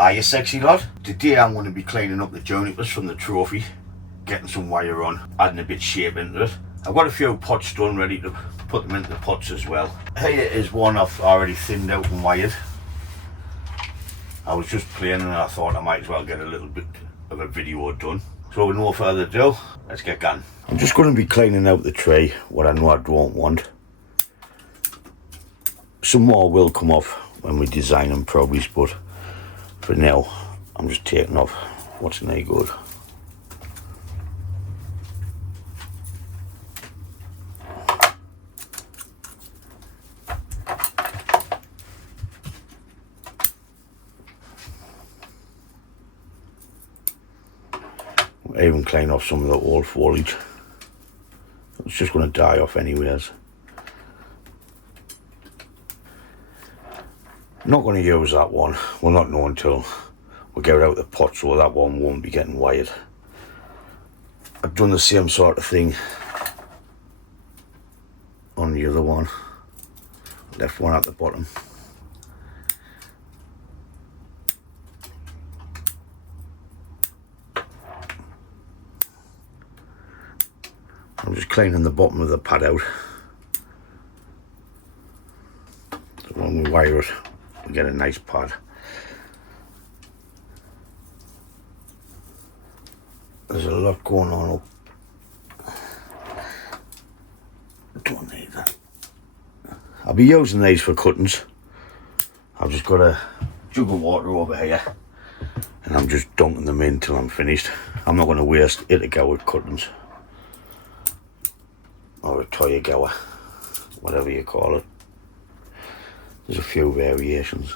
Hi, you sexy lot. Today I'm going to be cleaning up the junipers from the trophy, getting some wire on, adding a bit of shape into it. I've got a few pots done, ready to put them into the pots as well. Here is one I've already thinned out and wired. I was just playing and I thought I might as well get a little bit of a video done. So with no further ado, let's get going. I'm just going to be cleaning out the tray, what I know I don't want. Some more will come off when we design them probably, but for now, I'm just taking off what's no good. I'll even clean off some of the old foliage. It's just going to die off anyways. Not going to use that one. We'll not know until we get it out of the pot, so that one won't be getting wired. I've done the same sort of thing on the other one. Left one at the bottom. I'm just cleaning the bottom of the pad out. So when we wire it, we get a nice pad. There's a lot going on up. Don't need that. I'll be using these for cuttings. I've just got a jug of water over here and I'm just dunking them in till I'm finished. I'm not going to waste it to go with cuttings. Or a toy goer, whatever you call it. There's a few variations.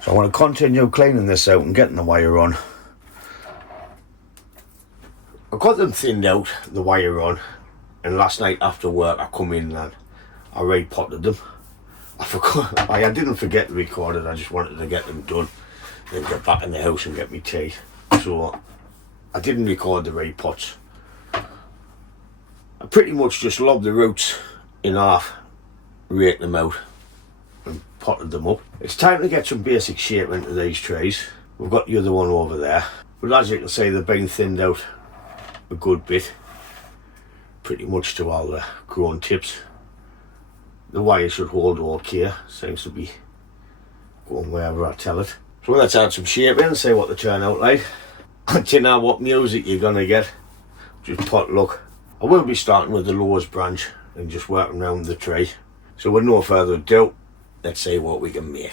So I want to continue cleaning this out and getting the wire on. I got them thinned out, the wire on, and last night after work I come in and I repotted them. I forgot, I didn't forget to record it, I just wanted to get them done, then get back in the house and get me tea. So I didn't record the repots. I pretty much just lobbed the roots in half, raked them out and potted them up. It's time to get some basic shape into these trays. We've got the other one over there, but as you can see they've been thinned out a good bit, pretty much to all the grown tips. The wire should hold okay, seems to be going wherever I tell it. So let's add some shape in and see what they turn out like. Do you know what music you're gonna get? Just pot luck. I will be starting with the lowest branch and just working around the tree. So with no further ado, let's see what we can make.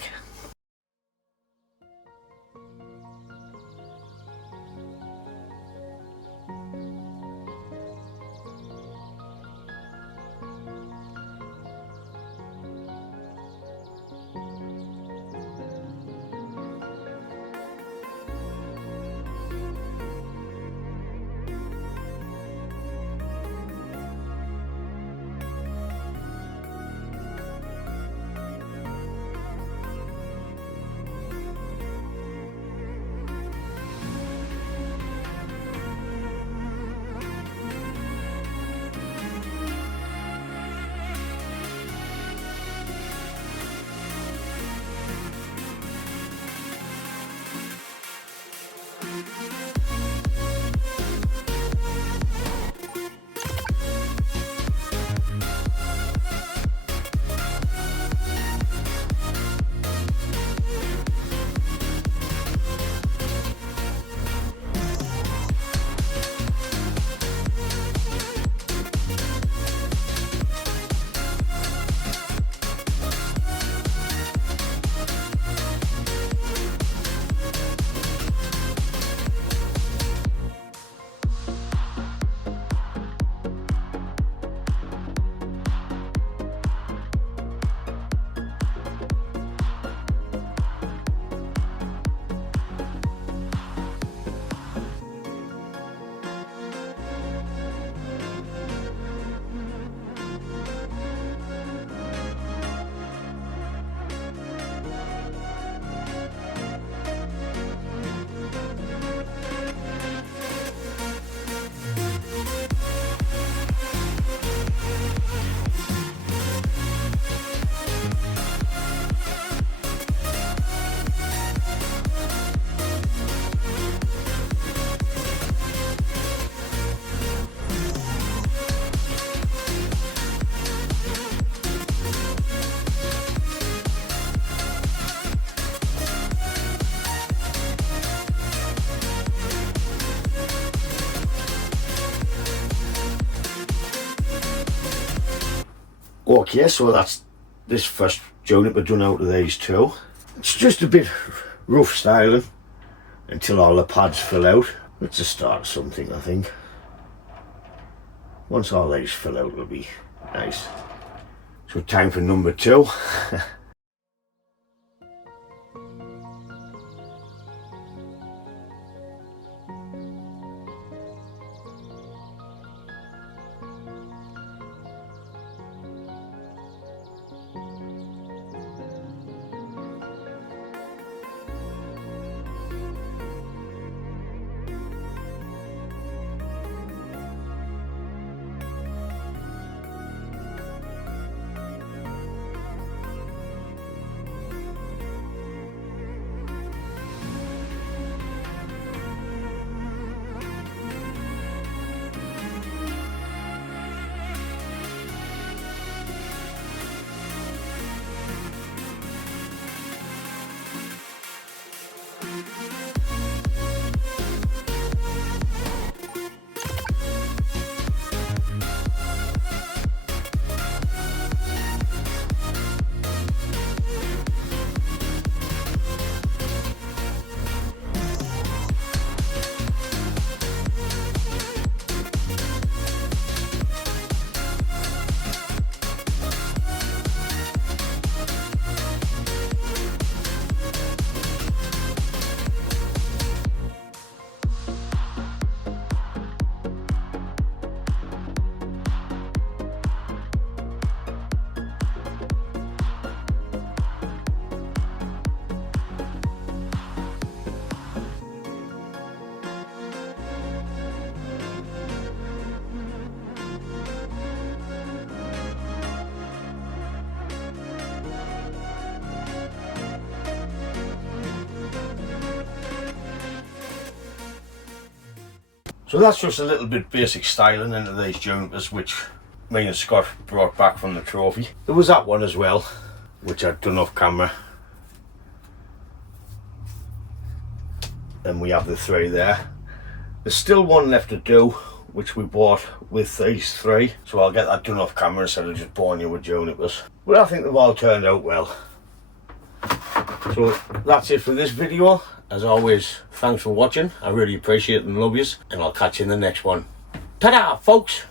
Okay, so that's this first juniper done out of these two. It's just a bit rough styling until all the pads fill out. It's a start of something, I think. Once all these fill out, it'll be nice. So time for number 2. So that's just a little bit basic styling into these junipers, which me and Scott brought back from the trophy. There was that one as well, which I'd done off camera. Then we have the 3 there. There's still one left to do, which we bought with these 3. So I'll get that done off camera instead of just boring you with junipers. But I think they've all turned out well. So that's it for this video. As always, thanks for watching. I really appreciate it and love yous, and I'll catch you in the next one. Ta-da, folks!